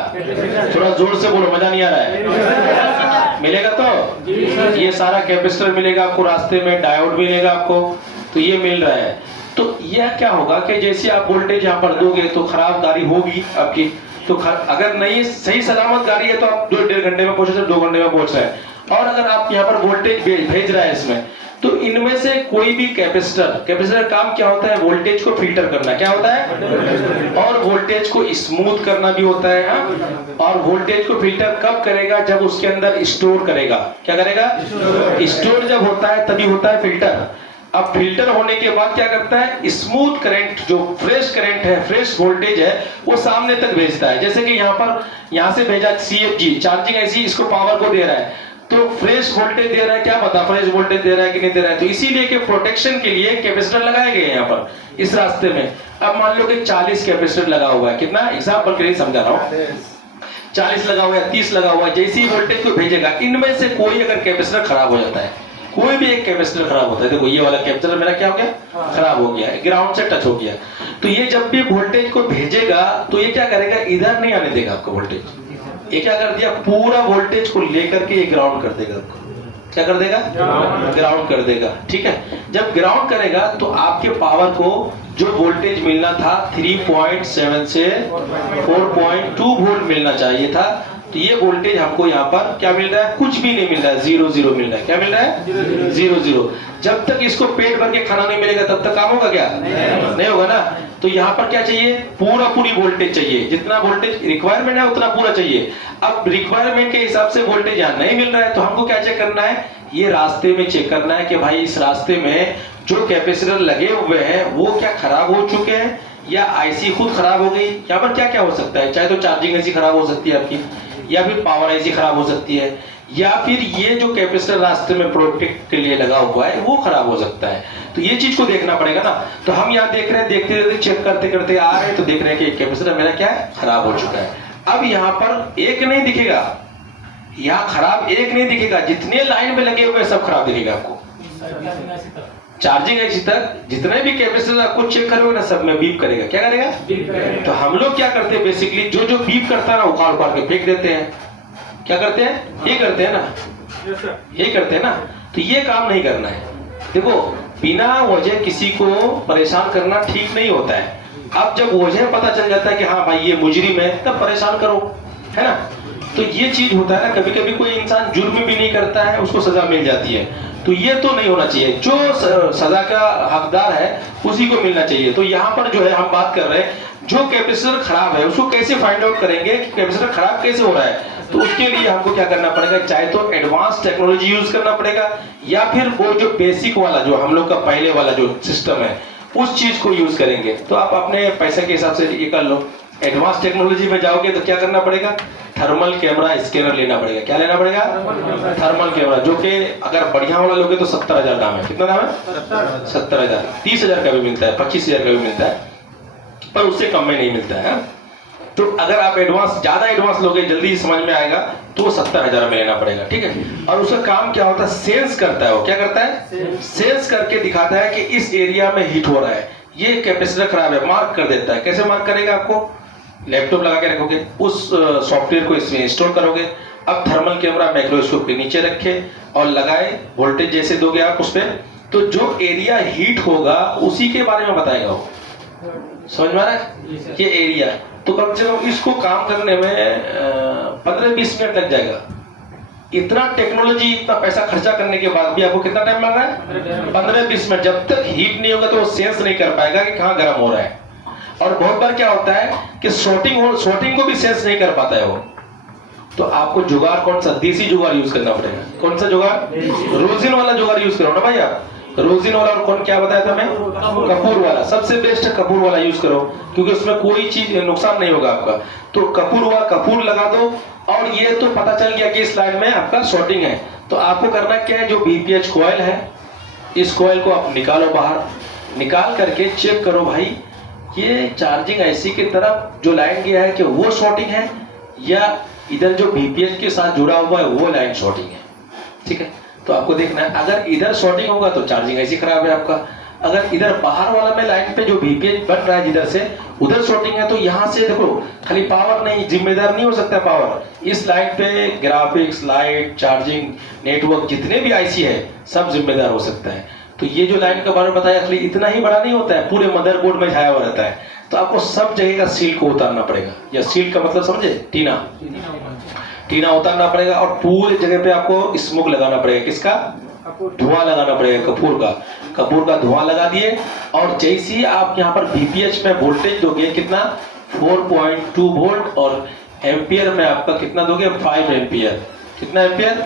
थोड़ा जोर से बोलो, मजा नहीं आ रहा है। मिलेगा तो ये सारा कैपेसिटर मिलेगा आपको, रास्ते में डायोड मिलेगा आपको, तो ये मिल रहा है। तो यह क्या होगा कि जैसे आप वोल्टेज यहाँ पर दोगे तो खराब गाड़ी होगी आपकी, तो अगर नहीं सही सलामत गाड़ी है तो आप 2-1.5 घंटे में पहुंचे, 2 घंटे में पहुंच रहे हैं। और अगर आप यहाँ पर वोल्टेज भेज रहा है इसमें, तो इनमें से कोई भी कैपेसिटर काम क्या होता है, वोल्टेज को फिल्टर करना। क्या होता है, और वोल्टेज को स्मूथ करना भी होता है। हाँ? और वोल्टेज को फिल्टर कब करेगा, जब उसके अंदर स्टोर करेगा। क्या करेगा, स्टोर जब होता है तभी होता है फिल्टर। अब फिल्टर होने के बाद क्या करता है, स्मूथ करंट, जो फ्रेश करंट है, फ्रेश वोल्टेज है, वो सामने तक भेजता है। जैसे कि यहाँ से भेजा CHG, चार्जिंग ऐसी, इसको पावर को दे रहा है, तो फ्रेश वोल्टेज दे रहा है, क्या पता फ्रेश वोल्टेज दे रहा है कि नहीं दे रहा है। तो इसीलिए कि प्रोटेक्शन के लिए कैपेसिटर लगाए गए हैं यहाँ पर इस रास्ते में। अब मान लो कि 40 कैपेसिटर लगा हुआ है, कितना, एग्जांपल के लिए समझा रहा हूँ, 40 लगा हुआ है, 30 लगा हुआ है। जैसे ही वोल्टेज को भेजेगा, इनमें से कोई अगर कैपेसिटर खराब हो जाता है, कोई भी एक कैपेसिटर खराब होता है, देखो ये वाला कैपेसिटर मेरा क्या हो गया, खराब हो गया, ग्राउंड से टच हो गया, तो ये जब भी वोल्टेज को भेजेगा तो ये क्या करेगा, इधर नहीं आने देगा आपको वोल्टेज। ये क्या कर दिया, पूरा वोल्टेज को लेकर के ये ग्राउंड कर देगा आपको। क्या कर देगा, ग्राउंड कर देगा, ठीक है। जब ग्राउंड करेगा तो आपके पावर को जो वोल्टेज मिलना था 3.7 से 4.2 वोल्ट मिलना चाहिए था, तो ये वोल्टेज हमको यहाँ पर क्या मिल रहा है, कुछ भी नहीं मिल रहा है, 0 मिल रहा है। क्या मिल रहा है, 0 जब तक इसको पेट भर के खाना नहीं मिलेगा तब तक काम होगा क्या, नहीं होगा ना। तो यहाँ पर क्या चाहिए, पूरी वोल्टेज चाहिए, जितना वोल्टेज रिक्वायरमेंट है उतना पूरा चाहिए। अब रिक्वायरमेंट के हिसाब से वोल्टेज यहाँ नहीं मिल रहा है, तो हमको क्या चेक करना है, ये रास्ते में चेक करना है कि भाई इस रास्ते में जो कैपेसिटर लगे हुए हैं वो क्या खराब हो चुके हैं, या आईसी खुद खराब हो गई। यहाँ पर क्या क्या हो सकता है, चाहे तो चार्जिंग आईसी खराब हो सकती है आपकी, या फिर पावर आईसी खराब हो सकती है, या फिर ये जो कैपेसिटर रास्ते में प्रोटेक्ट के लिए लगा हुआ है वो खराब हो सकता है। तो ये चीज को देखना पड़ेगा ना। तो हम यहाँ देख रहे हैं, देखते चेक करते आ रहे हैं, तो देख रहे हैं कि कैपेसिटर मेरा क्या है, खराब हो चुका है। अब यहाँ पर एक नहीं दिखेगा, यहाँ खराब एक नहीं दिखेगा, जितने लाइन में लगे हुए सब खराब दिखेगा आपको। चार्जिंग आईसी तक जितने भी कैपेसिटर आपको चेक करोगे ना, सब में बीप करेगा। क्या करेगा, तो हम लोग क्या करते हैं, बेसिकली जो बीप करता है ना, उखाड़ के फेंक देते हैं। क्या करते हैं, ये करते हैं ना, ये करते हैं ना। तो ये काम नहीं करना है। देखो, बिना वजह किसी को परेशान करना ठीक नहीं होता है। अब जब वजह पता चल जाता है कि हाँ भाई ये मुजरिम है, तब परेशान करो, है ना। तो ये चीज होता है ना, कभी कभी कोई इंसान जुर्म भी नहीं करता है, उसको सजा मिल जाती है, तो ये तो नहीं होना चाहिए। जो सजा का हकदार है उसी को मिलना चाहिए। तो यहाँ पर जो है हम बात कर रहे हैं, जो कैपेसिटर खराब है उसको कैसे फाइंड आउट करेंगे कि कैपेसिटर खराब कैसे हो रहा है। तो उसके लिए हमको क्या करना पड़ेगा, चाहे तो एडवांस टेक्नोलॉजी यूज करना पड़ेगा, या फिर वो जो बेसिक वाला जो हम लोग का पहले वाला जो सिस्टम है उस चीज को यूज करेंगे। तो आप अपने पैसे के हिसाब से ये कर लो। एडवांस टेक्नोलॉजी में जाओगे तो क्या करना पड़ेगा, थर्मल कैमरा स्कैनर लेना पड़ेगा। क्या लेना पड़ेगा, थर्मल कैमरा, जो कि अगर बढ़िया वाला लोगे तो 70,000 दाम है। कितना दाम है, 70,000। 30,000 का भी मिलता है, 25,000 का भी मिलता है, पर उससे कम में नहीं मिलता है। तो अगर आप एडवांस, ज्यादा एडवांस लोगे, जल्दी समझ में आएगा, तो 70,000 में लेना पड़ेगा। ठीक है। और उसका काम क्या होता है, सेंस करता है। वो क्या करता है, सेंस करके दिखाता है कि इस एरिया में हीट हो रहा है, ये कैपेसिटर खराब है, मार्क कर देता है। कैसे मार्क करेगा, आपको लैपटॉप लगा के रखोगे, उस सॉफ्टवेयर को इसमें इंस्टॉल करोगे। अब थर्मल कैमरा माइक्रोस्कोप के नीचे रखे और लगाए, वोल्टेज जैसे दोगे आप उस पर, तो जो एरिया हीट होगा उसी के बारे में बताएगा वो। समझ में आ रहा है ये एरिया। तो कम से कम इसको काम करने में 15-20 मिनट लग जाएगा। इतना टेक्नोलॉजी, इतना पैसा खर्चा करने के बाद भी आपको कितना टाइम लग रहा है, 15-20 मिनट। जब तक हीट नहीं होगा तो वो सेंस नहीं कर पाएगा कि कहाँ गर्म हो रहा है। और बहुत बार क्या होता है कि शॉर्टिंग को भी सेंस नहीं कर पाता है वो। तो आपको जुगाड़ कौन सा, देसी जुगाड़ यूज करना पड़ेगा। कौन सा जुगाड़, रोजिन वाला जुगाड़ यूज करो ना भाई आप। रोजिन वाला, और कौन क्या बताया था मैं, कपूर वाला। सबसे बेस्ट है कपूर वाला यूज करो, क्योंकि उसमें कोई चीज नुकसान नहीं होगा आपका। तो कपूर लगा दो। और ये तो पता चल गया कि इस लाइन में आपका शॉर्टिंग है, तो आपको करना क्या है, जो बीपीएच कॉइल है, इस कॉइल को आप निकालो बाहर। निकाल करके चेक करो भाई, ये चार्जिंग ऐसी की तरफ जो लाइन गया है कि वो शॉर्टिंग है, या इधर जो बीपीएच के साथ जुड़ा हुआ है वो लाइन शॉर्टिंग है। ठीक है। तो आपको देखना है, अगर इधर शॉर्टिंग होगा तो चार्जिंग ऐसी खराब है आपका। अगर इधर बाहर वाला में लाइन पे जो बीपीएच बन रहा है जिधर से, उधर शॉर्टिंग है, तो यहाँ से देखो, खाली पावर नहीं, जिम्मेदार नहीं हो सकता पावर। इस लाइन पे ग्राफिक्स, लाइट, चार्जिंग, नेटवर्क, जितने भी आईसी है सब जिम्मेदार हो सकता है। तो ये जो लाइन का बारे में बताया, खाली इतना ही बड़ा नहीं होता है, पूरे मदरबोर्ड में छाया हुआ रहता है। तो आपको सब जगह का सील को उतारना पड़ेगा, या सील का मतलब समझे, टीना उतारना पड़ेगा। और पूरे जगह पे आपको स्मोक लगाना पड़ेगा। किसका, धुआं लगाना पड़ेगा, कपूर का धुआं लगा दिए। और जैसे ही आप यहाँ पर बीपीएच में वोल्टेज दोगे, कितना, 4.2 वोल्ट, और एम्पियर में आपका कितना दोगे, 5 एम्पियर। कितना एम्पियर,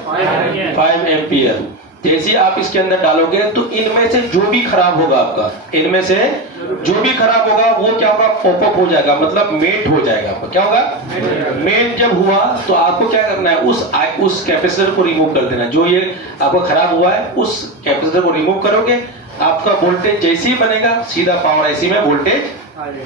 5 एम्पियर। जैसे आप इसके अंदर डालोगे तो इनमें से जो भी खराब होगा आपका, इनमें से जो भी खराब होगा वो क्या होगा, पॉपअप हो जाएगा, मतलब मेल्ट हो जाएगा आपका। क्या होगा, मेल्ट जब हुआ तो आपको क्या करना है, उस कैपेसिटर को रिमूव कर देना। जो ये आपका खराब हुआ है उस कैपेसिटर को रिमूव करोगे, आपका वोल्टेज जैसे ही बनेगा सीधा पावर आईसी में वोल्टेज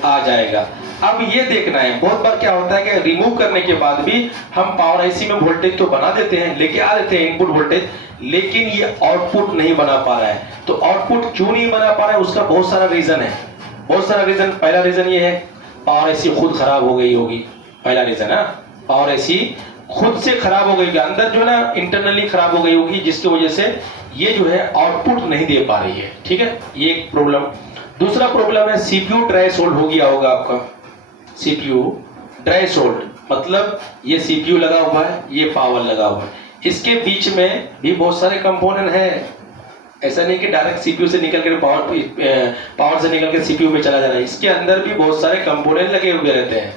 आ जाएगा। अब ये देखना है, बहुत बार क्या होता है कि रिमूव करने के बाद भी हम पावर आईसी में वोल्टेज तो बना देते हैं, लेके आ देते हैं इनपुट वोल्टेज, लेकिन ये आउटपुट नहीं बना पा रहा है। तो आउटपुट क्यों नहीं बना पा रहा है, उसका बहुत सारा रीजन है, बहुत सारा रीजन। पहला रीजन ये है, पावर आईसी खुद खराब हो गई होगी। पहला रीजन है, पावर आईसी खुद से खराब हो गई, अंदर जो है ना इंटरनली खराब हो गई होगी, जिसकी वजह से ये जो है आउटपुट नहीं दे पा रही है। ठीक है, ये एक प्रॉब्लम। दूसरा प्रॉब्लम है, सीपीयू ड्राई सोल्ड हो गया होगा आपका। सीपीयू ड्राई सोल्ड मतलब ये सीपीयू लगा हुआ है, ये पावर लगा हुआ है, इसके बीच में भी बहुत सारे कंपोनेंट हैं। ऐसा नहीं कि डायरेक्ट सीपीयू से निकल कर पावर से निकल कर सीपीयू में चला जा रहा है, इसके अंदर भी बहुत सारे कंपोनेंट लगे हुए रहते हैं।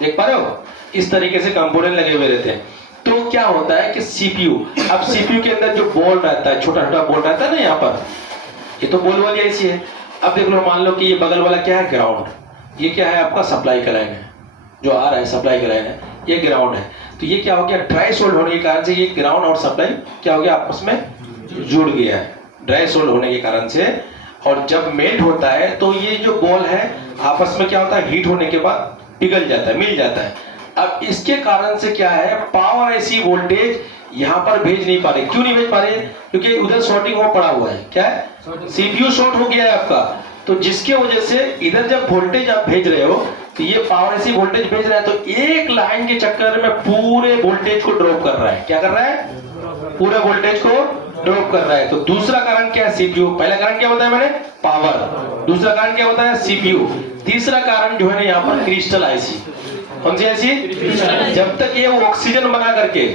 देख पा रहे हो, इस तरीके से कंपोनेंट लगे हुए रहते हैं। तो क्या होता है कि सीपीयू, अब सीपीयू के अंदर जो बॉल रहता है, छोटा छोटा बॉल रहता है ना, यहाँ पर ये तो बॉल वाली ऐसी है। अब देख लो, मान लो कि ये बगल वाला क्या है, ग्राउंड, ये क्या है आपका सप्लाई का लाइन है, जो आ रहा है सप्लाई का लाइन है, ये ग्राउंड है। तो ये क्या हो गया, ड्राई सोल्ड होने के कारण से ये ग्राउंड और सप्लाई क्या हो गया, आपस में जुड़ गया है, ड्राई सोल्ड होने के कारण से। और जब मेल्ट होता है तो ये जो बॉल है आपस में क्या होता है, हीट होने के बाद पिघल जाता है, मिल जाता है। अब इसके कारण से क्या है, पावर आईसी वोल्टेज यहाँ पर भेज नहीं पा रहे। क्यों नहीं भेज पा रहे, क्योंकि उधर शॉर्टिंग हो पड़ा हुआ है। क्या है, सीपीयू शॉर्ट हो गया है आपका, तो जिसके वजह से इधर जब वोल्टेज आप भेज रहे हो तो ये पावर आईसी वोल्टेज भेज रहा है, तो एक लाइन के चक्कर में पूरे वोल्टेज को ड्रॉप कर रहा है। क्या कर रहा है, पूरे वोल्टेज को ड्रॉप कर रहा है। तो दूसरा कारण क्या है, सीपीयू। पहला कारण क्या बताया मैंने, पावर। दूसरा कारण क्या बताया, सीपीयू। तीसरा कारण जो है ना यहाँ पर क्रिस्टल आईसी। कौन सी आईसी? जब तक ये ऑक्सीजन बना करके,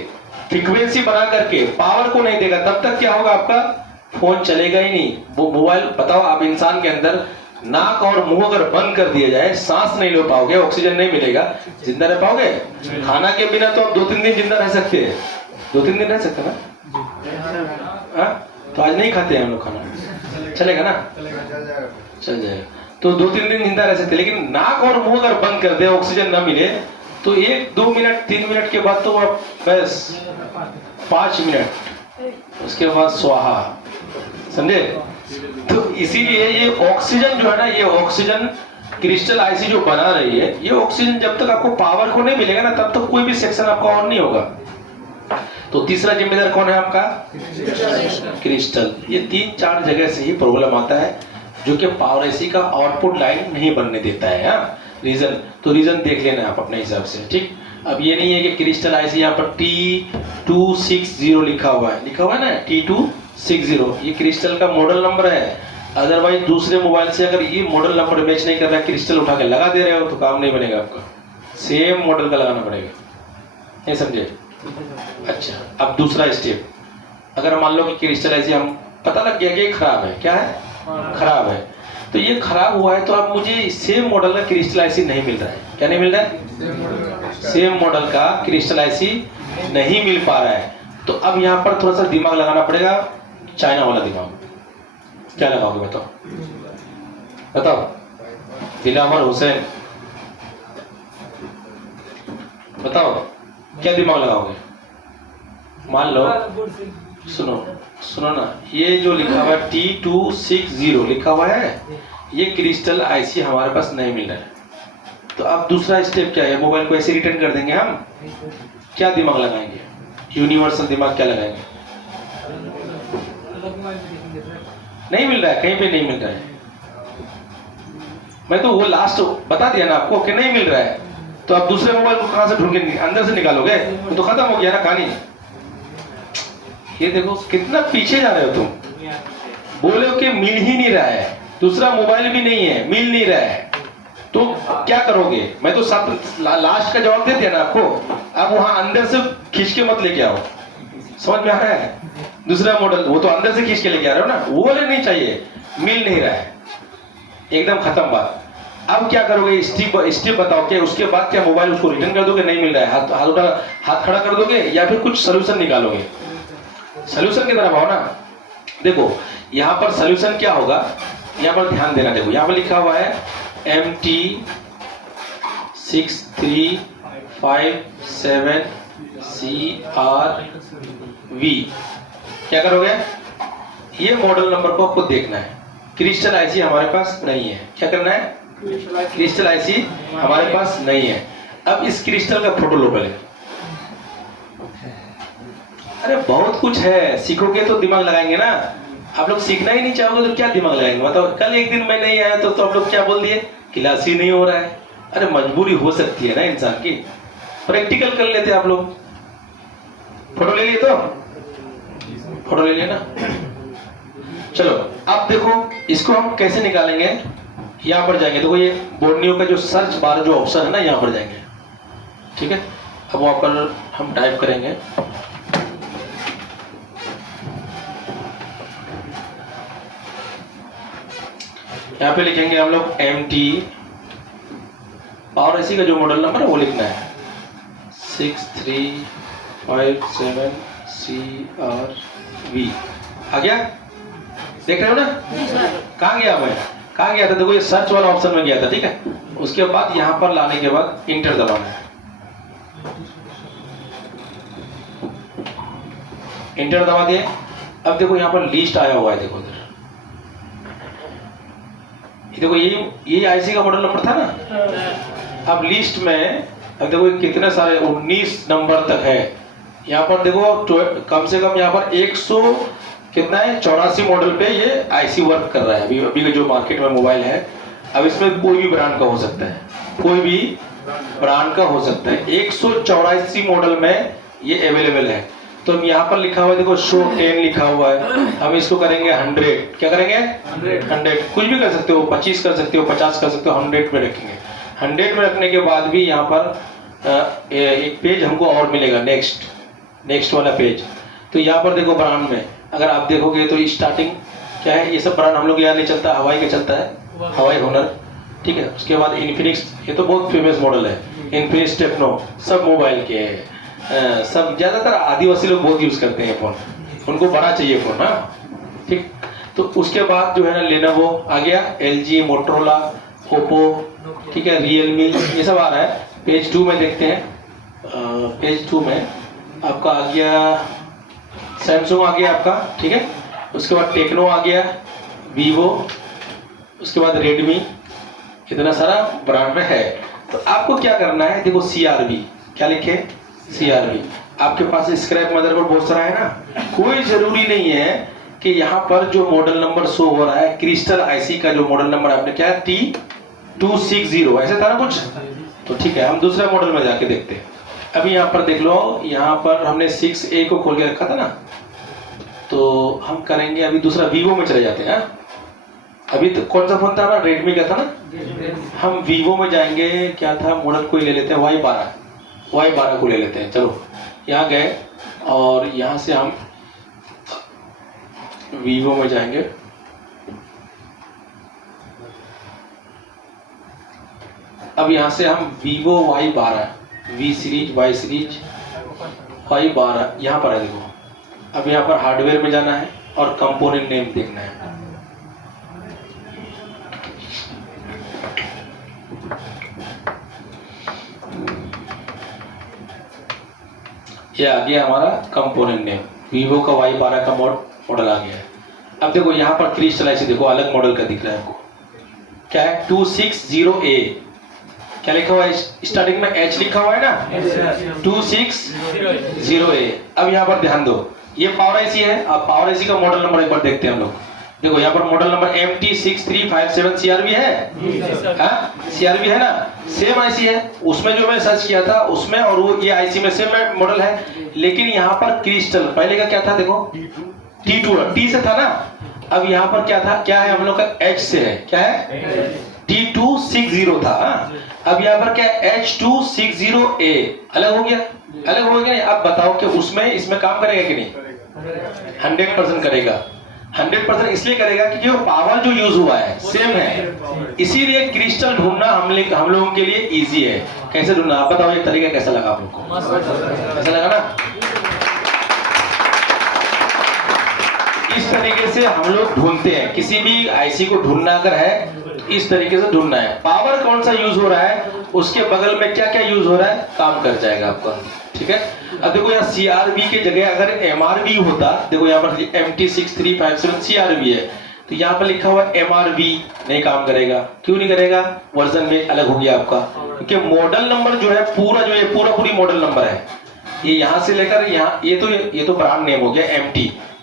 फ्रीक्वेंसी बना करके पावर को नहीं देगा, तब तक क्या होगा? आपका फोन चलेगा ही नहीं। वो मोबाइल, बताओ आप, इंसान के अंदर नाक और मुंह अगर बंद कर दिया जाए, सांस नहीं ले पाओगे, ऑक्सीजन नहीं मिलेगा, जिंदा रह पाओगे? खाना के बिना तो आप 2-3 दिन जिंदा रह सकते हैं। 2-3 दिन रह सकते ना? तो आज नहीं खाते हैं हम लोग खाना, चलेगा ना? चल जाएगा। तो 2-3 दिन जिंदा रह सकते, लेकिन नाक और मुंह अगर बंद कर दे, ऑक्सीजन ना मिले, तो 1-2 मिनट 3 मिनट के बाद तो आप बस 5 मिनट, उसके बाद स्वाहा, समझे? तो इसीलिए ये ऑक्सीजन जो है ना, ये ऑक्सीजन क्रिस्टल आईसी जो बना रही है, ये ऑक्सीजन जब तक आपको पावर को नहीं मिलेगा ना, तब तक कोई भी सेक्शन आपका ऑन नहीं होगा। तो तीसरा जिम्मेदार कौन है आपका? क्रिस्टल। ये 3-4 जगह से ही प्रॉब्लम आता है, जो कि पावर आईसी का आउटपुट लाइन नहीं बनने देता है। हाँ, रीजन तो रीजन देख लेना आप अपने हिसाब से, ठीक? अब ये नहीं है कि क्रिस्टल आईसी यहाँ पर T260 लिखा हुआ है ना, T260, ये क्रिस्टल का मॉडल नंबर है। अदरवाइज दूसरे मोबाइल से अगर ये मॉडल नंबर मैच नहीं कर रहा है, क्रिस्टल उठा के लगा दे रहे हो, तो काम नहीं बनेगा आपका, सेम मॉडल का लगाना पड़ेगा। नहीं समझे? अच्छा, अब दूसरा स्टेप, अगर मान लो कि क्रिस्टल आईसी हम पता लग गया कि खराब है, क्या है? खराब है। तो ये खराब हुआ है, तो अब मुझे सेम मॉडल का क्रिस्टल आईसी नहीं मिल रहा है। क्या नहीं मिल रहा है? सेम मॉडल का क्रिस्टल आईसी नहीं मिल पा रहा है। तो अब यहाँ पर थोड़ा सा दिमाग लगाना पड़ेगा, चाइना वाला दिमाग। क्या लगाओगे बताओ? बताओ। दिलावर हुसैन, बताओ क्या दिमाग लगाओगे? मान लो, सुनो ना, ये जो लिखा हुआ है T260 लिखा हुआ है, ये क्रिस्टल आईसी हमारे पास नहीं मिल रहा है। तो अब दूसरा स्टेप क्या है? मोबाइल को ऐसे रिटर्न कर देंगे हम? क्या दिमाग लगाएंगे? यूनिवर्सल दिमाग क्या लगाएंगे? नहीं मिल रहा है, कहीं पे नहीं मिल रहा है। मैं तो वो लास्ट बता दिया ना आपको कि नहीं मिल रहा है। तो आप दूसरे मोबाइल को कहां से ढूंढ के अंदर से निकालोगे? तो खत्म हो गया ना कहानी। ये देखो कितना पीछे जा रहे हो तुम। बोले हो कि मिल ही नहीं रहा है, दूसरा मोबाइल भी नहीं है, मिल नहीं रहा है, तो क्या करोगे? मैं तो सब लास्ट का जवाब दे दिया ना आपको। अब वहां अंदर से खींच के मत लेके आओ, समझ में आ रहा है? दूसरा मॉडल वो तो अंदर से खींच के लेके आ रहे हो ना, वो ले नहीं चाहिए, मिल नहीं रहा है, एकदम खत्म बात। अब क्या करोगे? स्टेप बताओ कि उसके बाद क्या मोबाइल उसको रिटर्न कर दोगे? नहीं मिल रहा है, हाथ खड़ा कर दोगे, या फिर कुछ सोल्यूशन निकालोगे? सोल्यूशन की तरफ आओ ना। देखो यहाँ पर सोल्यूशन क्या होगा, यहाँ पर ध्यान देना। देखो यहाँ पर लिखा हुआ है MT6357CRV। क्या करोगे? ये मॉडल नंबर को आपको देखना है। क्रिस्टल आईसी हमारे पास नहीं है, क्या करना है? क्रिस्टल आईसी हमारे पास नहीं है। अब इस क्रिस्टल का फोटो लो पहले। अरे बहुत कुछ है, सीखोगे तो दिमाग लगाएंगे ना। आप लोग सीखना ही नहीं चाहोगे तो क्या दिमाग लगाएंगे? मतलब कल एक दिन मैं नहीं आया तो आप लोग क्या बोल दिए? क्लास ही नहीं हो रहा है। अरे मजबूरी हो सकती है ना इंसान की, प्रैक्टिकल कर लेते आप लोग। फोटो ले लिए? तो फोटो ले लिए ना। चलो अब देखो इसको हम कैसे निकालेंगे। यहाँ पर जाएंगे, देखो ये बोर्नियो का जो सर्च बार जो ऑप्शन है ना, यहाँ पर जाएंगे, ठीक है? अब वहां पर हम टाइप करेंगे यहाँ पे लिखेंगे हम लोग MT, पावर आईसी का जो मॉडल नंबर है वो लिखना है 6357CRV। आ गया? देख रहे हो ना? कहाँ गया मैं? कहाँ गया था? देखो ये सर्च वाला ऑप्शन में गया था, ठीक है? उसके बाद यहाँ पर लाने के बाद इंटर दबाना है। इंटर दबा दिए। अब देखो यहाँ पर लिस्ट आया हुआ है, देखो इधर, देखो ये आईसी का मॉडल नंबर था ना। अब लिस्ट में अब देखो कितने सारे 19 नंबर तक है। यहाँ पर देखो कम से कम यहाँ पर 100 कितना है 84 मॉडल पे ये आईसी वर्क कर रहा है। अभी का जो मार्केट में मोबाइल है, अब इसमें कोई भी ब्रांड का हो सकता है, कोई भी ब्रांड का हो सकता है। 184 मॉडल में ये अवेलेबल है। तो यहाँ पर लिखा हुआ है, देखो शो 10 लिखा हुआ है। हम इसको करेंगे 100। क्या करेंगे? 100। कुछ भी कर सकते हो, 25 कर सकते हो, 50 कर सकते हो, 100 में रखेंगे। 100 में रखने के बाद भी यहाँ पर एक पेज हमको और मिलेगा, नेक्स्ट वाला पेज। तो यहाँ पर देखो ब्रांड में अगर आप देखोगे तो स्टार्टिंग क्या है, ये सब ब्रांड हम लोग यहाँ नहीं चलता, हवाई का चलता है, हवाई होनर, ठीक है। उसके बाद इन्फिनिक्स, ये तो बहुत फेमस मॉडल है, इन्फिनिक्स, टेक्नो, सब मोबाइल के हैं, सब ज़्यादातर आदिवासी लोग बहुत यूज़ करते हैं फ़ोन, उनको बड़ा चाहिए फ़ोन, हाँ ठीक। तो उसके बाद जो है ना लेनोवो आ गया, LG, मोटरोला, ओप्पो, ठीक है, रियलमी, ये सब आ रहा है। पेज 2 में देखते हैं, पेज 2 में आपका आ गया सैमसंग आ गया आपका, ठीक है। उसके बाद टेक्नो आ गया, वीवो, उसके बाद रेडमी, इतना सारा ब्रांड में है। तो आपको क्या करना है, देखो CRV, क्या लिखे, CRV। आपके पास स्क्रैप मदरबोर्ड बहुत सारा है ना, कोई जरूरी नहीं है कि यहाँ पर जो मॉडल नंबर शो हो रहा है क्रिस्टल IC का जो मॉडल नंबर आपने क्या है T260 ऐसे था ना कुछ, तो ठीक है हम दूसरे मॉडल में जाके देखते हैं। अभी यहाँ पर देख लो, यहाँ पर हमने 6A को खोल के रखा था ना, तो हम करेंगे अभी दूसरा वीवो में चले जाते हैं। अभी तो कौन सा फोन था हमारा, रेडमी का था ना, हम वीवो में जाएंगे, क्या था मॉडल कोई ले लेते हैं, Y12 को ले लेते हैं। चलो यहाँ गए और यहाँ से हम वीवो में जाएंगे, अब यहाँ से हम Vivo Y12, V series, Y series, Y12 यहाँ पर है देखो। अब यहाँ पर हार्डवेयर में जाना है और कंपोनेंट नेम देखना है। ये आ गया हमारा कंपोनेंट नेम, वीवो का Y12 का मॉडल आ गया है। अब देखो यहाँ पर क्रिस्टल IC देखो अलग मॉडल का दिख रहा है आपको, क्या है 260A, क्या लिखा हुआ है स्टार्टिंग में, H लिखा हुआ है ना, 260A। अब यहाँ पर ध्यान दो, ये पावर IC है। अब पावर IC का मॉडल नंबर एक बार देखते हैं हम लोग। देखो यहाँ पर मॉडल नंबर MT6357 CRV है, हाँ CRV है ना, सेम IC है। उसमें जो मैं सर्च किया था उसमें और वो ये IC में सेम मॉडल है, लेकिन यहाँ पर क्रिस्टल पहले का क्या था देखो, T से था ना, अब यहाँ पर क्या था, क्या है हम लोग का H से है, क्या है T260 था, अब यहाँ पर क्या H260A, अलग हो गया, अलग हो गया नहीं। अब बताओ कि उसमें इसमें काम करेगा कि नहीं, 100% करेगा। 100% इसलिए करेगा कि जो पावर जो यूज हुआ है सेम है, इसीलिए क्रिस्टल ढूंढना हम लोगों के लिए इजी है। कैसे ढूंढना आप बताओ, ये तरीका कैसा लगा आप लोग को, कैसा लगा ना। इस तरीके से हम लोग ढूंढते हैं, किसी भी IC को ढूंढना अगर है इस तरीके से ढूंढना है। पावर कौन सा यूज हो रहा है, उसके बगल में क्या क्या यूज हो रहा है, काम कर जाएगा आपका, ठीक है। अब देखो यहाँ CRV के जगह अगर MRV होता, देखो यहाँ पर MT6357 CRV है, तो यहाँ पर लिखा हुआ MRV, नहीं काम करेगा। क्यों नहीं करेगा, वर्जन में अलग हो गया आपका, क्योंकि मॉडल नंबर जो है पूरा जो है पूरी मॉडल नंबर है, ये यहाँ से लेकर यहाँ, ये तो ब्रांड नेम हो गया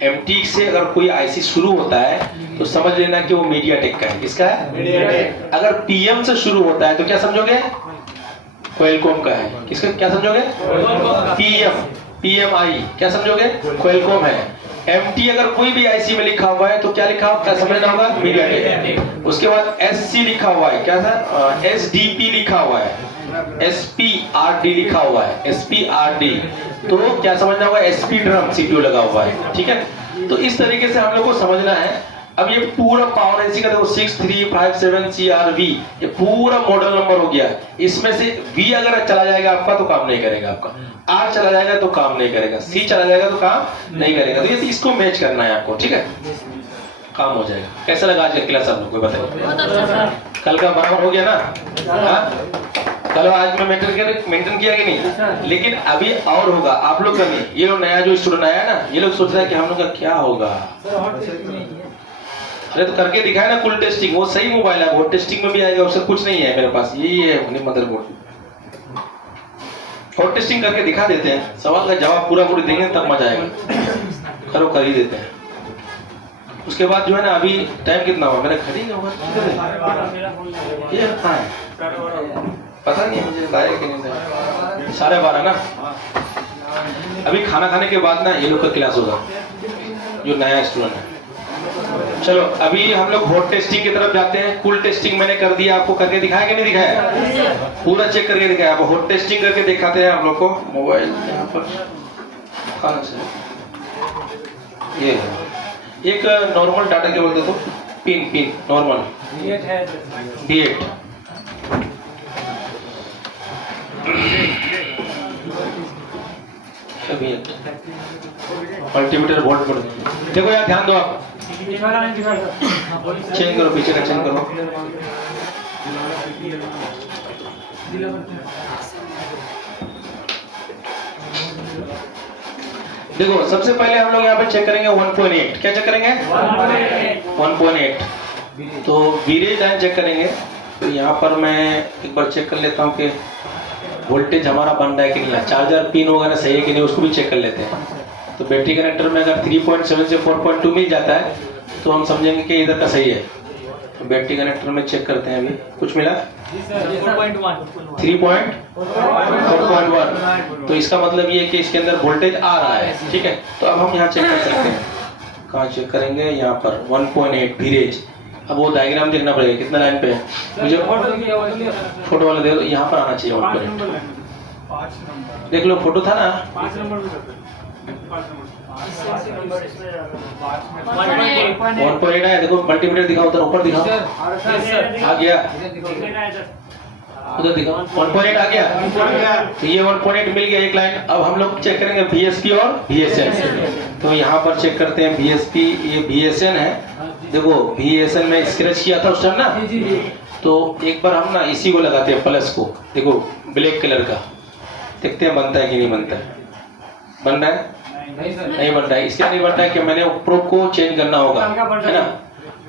MT से अगर कोई IC शुरू होता है तो समझ लेना कि वो मीडियाटेक का है। किसका है, मीडियाटेक। अगर PM से शुरू होता है तो क्या समझोगे, क्वालकॉम का है। किसका, क्या समझोगे, PMI क्या समझोगे, क्वालकॉम है। MT अगर कोई भी IC में लिखा हुआ है तो क्या लिखा हुआ, क्या समझना होगा, मीडियाटेक। उसके बाद SC लिखा हुआ है, क्या था SDP लिखा हुआ है, SPRD लिखा हुआ है, SPRD, तो क्या समझना होगा, SP ड्रम CPU लगा हुआ है, ठीक है। तो इस तरीके से हम लोग को समझना है। अब ये पूरा पावर IC का देखो 6357 CRV, ये पूरा मॉडल नंबर हो गया। इसमें से V अगर चला जाएगा आपका तो काम नहीं करेगा, आपका R चला जाएगा तो काम नहीं करेगा, C चला जाएगा तो काम नहीं करेगा। तो ये इसको मैच करना है आपको, ठीक है, काम हो जाएगा। कैसा लगा आज का क्लास आप लोग को बताइए, कल का बराबर हो गया ना, कल आज में मेंटेन किया कि नहीं, लेकिन अभी और होगा आप लोग का नहीं। ये लोग नया जो स्टूडेंट आया ना, ये लोग सोच रहे हैं कि हम लोग का क्या होगा, अरे तो करके दिखाए ना कुल टेस्टिंग, वो सही मोबाइल है, वो टेस्टिंग में भी आएगा, उससे कुछ नहीं है मेरे पास, यही है मदरबोर्ड, और टेस्टिंग करके दिखा देते हैं, सवाल का जवाब पूरा देंगे तब मजा आएगा, करो कर ही देते हैं। उसके बाद जो है ना, अभी टाइम कितना हुआ, मैंने खरीद होगा ये कहाँ है पता नहीं मुझे, बताया कि नहीं, 12:30 ना। अभी खाना खाने के बाद ना ये लोग का क्लास होगा, जो नया स्टूडेंट है। चलो अभी हम लोग हॉट टेस्टिंग की तरफ जाते हैं। कूल टेस्टिंग मैंने कर दिया, आपको करके दिखाया कि नहीं दिखाया? पूरा चेक करके दिखाया। अब हॉट टेस्टिंग करके दिखाते हैं आप लोग को। मोबाइल यहाँ पर कहाँ से? ये एक नॉर्मल डाटा केबल दे दो, pin normal B8 multimeter volt पर देखो यार, ध्यान दो आप। चेंज करो, पीछे का चेंज करो। देखो सबसे पहले हम लोग यहाँ पे चेक करेंगे 1.8। क्या चेक करेंगे? 1.8। तो वीरेज लाइन चेक करेंगे। तो यहाँ पर मैं एक बार चेक कर लेता हूँ कि वोल्टेज हमारा बन रहा है कि नहीं। चार्जर पिन वगैरह सही है कि नहीं, उसको भी चेक कर लेते हैं। तो बैटरी कनेक्टर में अगर 3.7 से 4.2 मिल जाता है तो हम समझेंगे कि इधर का सही है। तो बैटरी कनेक्टर में चेक करते हैं। अभी कुछ मिला 3.4.1। तो इसका मतलब ये है कि इसके अंदर वोल्टेज आ रहा है। ठीक है, तो अब हम यहाँ चेक कर सकते हैं। कहाँ चेक करेंगे? यहाँ पर 1.8 वीरेज। अब वो डायग्राम देखना पड़ेगा कितना लाइन पे है। मुझे फोटो वाला दे दो, यहाँ पर आना चाहिए 1.8। देख लो, फोटो था ना? 1.8 आया। देखो मल्टीमीटर दिखाओ, उधर ऊपर दिखाओ। आ गया, उधर दिखाओ 1.8 आ गया। तो ये 1.8 मिल गया एक लाइन। अब हम लोग चेक करेंगे VSP और VSN। तो यहाँ पर चेक करते हैं VSP, ये VSN है। देखो VSN में स्क्रैच किया था उस टाइम ना, तो एक बार हम ना इसी को लगाते हैं, प्लस को। देखो ब्लैक कलर का, देखते हैं बनता है कि नहीं बनता है। बन रहा है? नहीं बन रहा है। इसलिए नहीं बन रहा है कि मैंने प्रोब को चेंज करना होगा, है ना?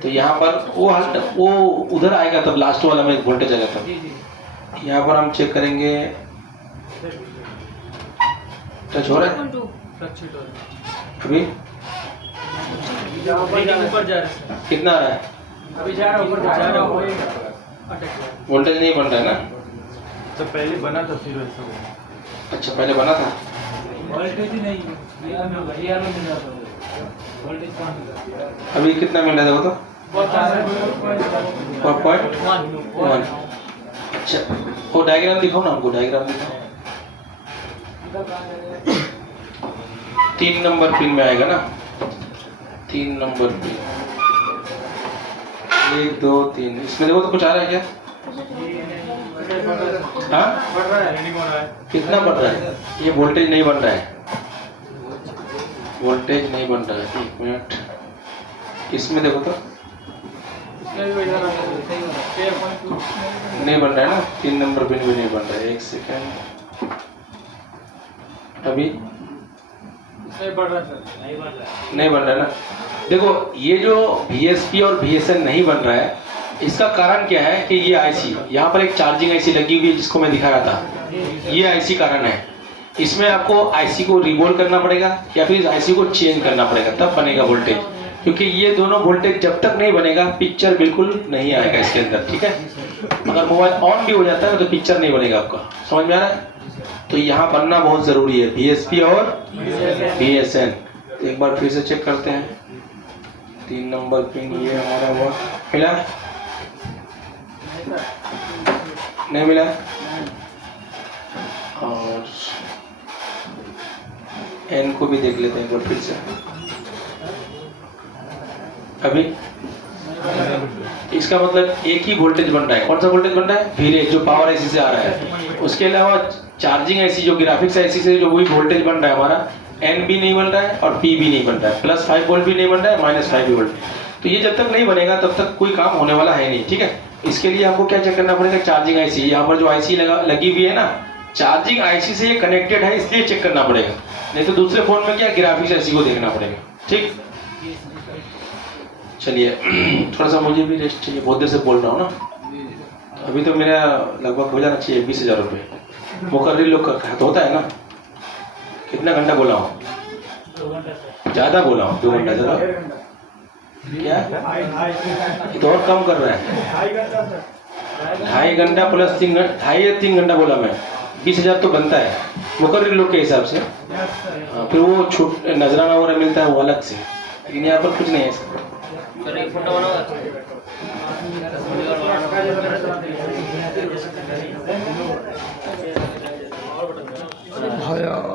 तो यहाँ पर वो उधर आएगा, तब लास्ट वाला में वोल्टेज आएगा तब। यहाँ पर हम चेक करेंगे, टच हो रहा है अभी? कितना आ रहा है? अभी जा रहा है वोल्टेज नहीं बन रहा है ना? तो पहले बना था, फिर वैसा हुआ। अच्छा, पहले बना था। वोल्टेज ही नहीं अभी कितना मिल रहा है? देखो तो 4.1। अच्छा, वो डायग्राम दिखाओ ना हमको, डायग्राम दिखाओ। 3 नंबर पिन में आएगा ना? 3 नंबर पिन, 1 2 3। इसमें देखो तो कुछ आ रहा है क्या? हाँ, बढ़ रहा है, कितना बढ़ रहा है? ये वोल्टेज नहीं बन रहा है, वोल्टेज नहीं बन रहा है। 1 मिनट, इसमें देखो तो नहीं बन रहा है ना? 3 नंबर पिन भी नहीं बन रहा है। 1 सेकेंड, अभी नहीं बढ़ रहा सर, नहीं बन रहा है ना? देखो ये जो VSP और VSN नहीं बन रहा है, इसका कारण क्या है कि ये IC, यहाँ पर एक चार्जिंग IC लगी हुई है जिसको मैं दिखा रहा था। ये IC कारण है। इसमें आपको IC को रिवोल्व करना पड़ेगा या फिर IC को चेंज करना पड़ेगा, तब बनेगा वोल्टेज। क्योंकि ये दोनों वोल्टेज जब तक नहीं बनेगा पिक्चर बिल्कुल नहीं आएगा इसके अंदर। ठीक है, अगर मोबाइल ऑन भी हो जाता है तो पिक्चर नहीं बनेगा आपका। समझ में आ रहा है? तो यहाँ बनना बहुत जरूरी है, VSP और VSN। तो एक बार फिर से चेक करते हैं। 3 नंबर पिन ये हमारा हुआ, मिला? नहीं मिला? और N को भी देख लेते हैं एक बार फिर से। अभी इसका मतलब एक ही वोल्टेज बन रहा है। कौन सा वोल्टेज बन रहा है? वीरेज, जो पावर IC से आ रहा है। उसके अलावा चार्जिंग IC, जो ग्राफिक्स IC से जो वही वोल्टेज बन रहा है हमारा, N भी नहीं बन रहा है और P भी नहीं बन रहा है। +5 वोल्ट भी नहीं बन रहा है, -5 वोल्ट। तो ये जब तक नहीं बनेगा तब तक कोई काम होने वाला है नहीं। ठीक है, इसके लिए हमको क्या चेक करना पड़ेगा? चार्जिंग IC, यहाँ पर जो IC लगी हुई है ना, चार्जिंग IC से ये कनेक्टेड है, इसलिए चेक करना पड़ेगा। नहीं तो दूसरे फोन में क्या, ग्राफिक्स IC को देखना पड़ेगा। ठीक, चलिए थोड़ा सा मुझे भी रेस्ट चाहिए, बहुत देर से बोल रहा हूँ ना। तो अभी तो मेरा लगभग हो जाना चाहिए 20,000 रुपये। मुकर्री लोग का तो होता है ना। कितना घंटा बोला हूँ? ज़्यादा बोला हूँ, 2 घंटा ज़्यादा। क्या ये तो और कम कर रहा है? 2.5 घंटा प्लस 3 घंटा, 2.5 या 3 घंटा बोला मैं। 20,000 तो बनता है मुकर्री लोग के हिसाब से। फिर वो छूट नजराना वगैरह मिलता है वो अलग से, लेकिन यहाँ पर कुछ नहीं है। सर एक फोटो बनाओ